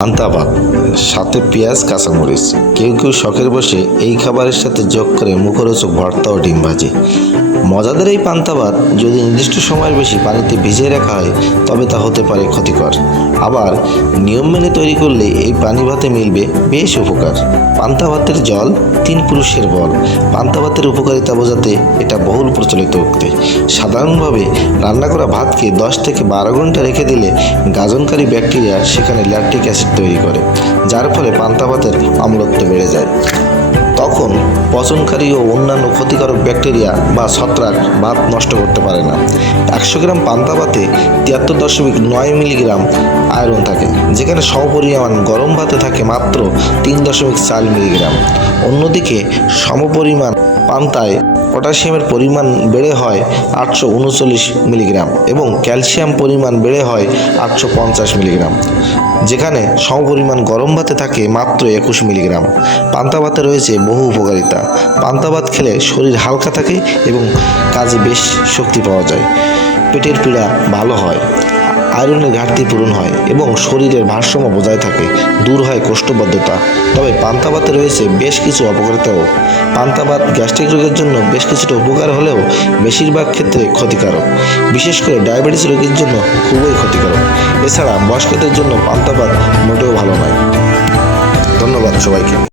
ভাত সাথে পেঁয়াজ, কাঁচামরিচ। কেউ কেউ শখের বসে এই খাবারের সাথে যোগ করে মুখরোচক ভর্তা ও ডিম ভাজি। মজাদার এই পান্তাবাদ যদি নির্দিষ্ট সময়ের বেশি পানিতে ভিজিয়ে রাখা হয়, তবে তা হতে পারে ক্ষতিকর। আবার নিয়ম মেনে তৈরি করলে এই পানি ভাতে মিলবে বেশ উপকার। পান্তা ভাতের জল তিন পুরুষের বল। পান্তা ভাতের উপকারিতা বোঝাতে এটা বহুল প্রচলিত উক্তি। সাধারণভাবে রান্না করা ভাতকে দশ থেকে বারো ঘণ্টা রেখে দিলে গাজনকারী ব্যাকটেরিয়া সেখানে ল্যাকটিক অ্যাসিড তৈরি করে, যার ফলে পান্তা ভাতের অম্লত্ব বেড়ে যায়। তখন পচনকারী ও অন্যান্য ক্ষতিকারক ব্যাকটেরিয়া বা ছত্রাক ভাত নষ্ট করতে পারে না। একশো গ্রাম পান্তা ভাতে তিয়াত্তর দশমিক নয় মিলিগ্রাম আয়রন থাকে, যেখানে সমপরিমাণ গরম ভাতে থাকে মাত্র তিন দশমিক চার মিলিগ্রাম। অন্যদিকে সমপরিমাণ পান্তায় পটাশিয়ামের পরিমাণ বেড়ে হয় আটশো উনচল্লিশ মিলিগ্রাম এবং ক্যালসিয়াম পরিমাণ বেড়ে হয় আটশো পঞ্চাশ মিলিগ্রাম, যেখানে সমপরিমাণ গরম ভাতে থাকে মাত্র একুশ মিলিগ্রাম। পান্তা ভাতে রয়েছে বহু উপকারিতা। পান্তা ভাত খেলে শরীর হালকা থাকে এবং কাজে বেশ শক্তি পাওয়া যায়। পেটের পীড়া ভালো হয়। আয়রনের ঘাটতি পূরণ হয় এবং শরীরের ভারসাম্য বজায় থাকে, দূর হয় কোষ্ঠবদ্ধতা। তবে পান্তা ভাতে রয়েছে বেশ কিছু অপকারিতাও। পান্তা ভাত গ্যাস্ট্রিক রোগের জন্য বেশ কিছুটা উপকার হলেও বেশিরভাগ ক্ষেত্রে ক্ষতিকারক। বিশেষ করে ডায়াবেটিস রোগীর জন্য খুবই ক্ষতিকারক। এছাড়া বয়স্কদের জন্য পান্তা ভাত মোটেও ভালো নয়। ধন্যবাদ সবাইকে।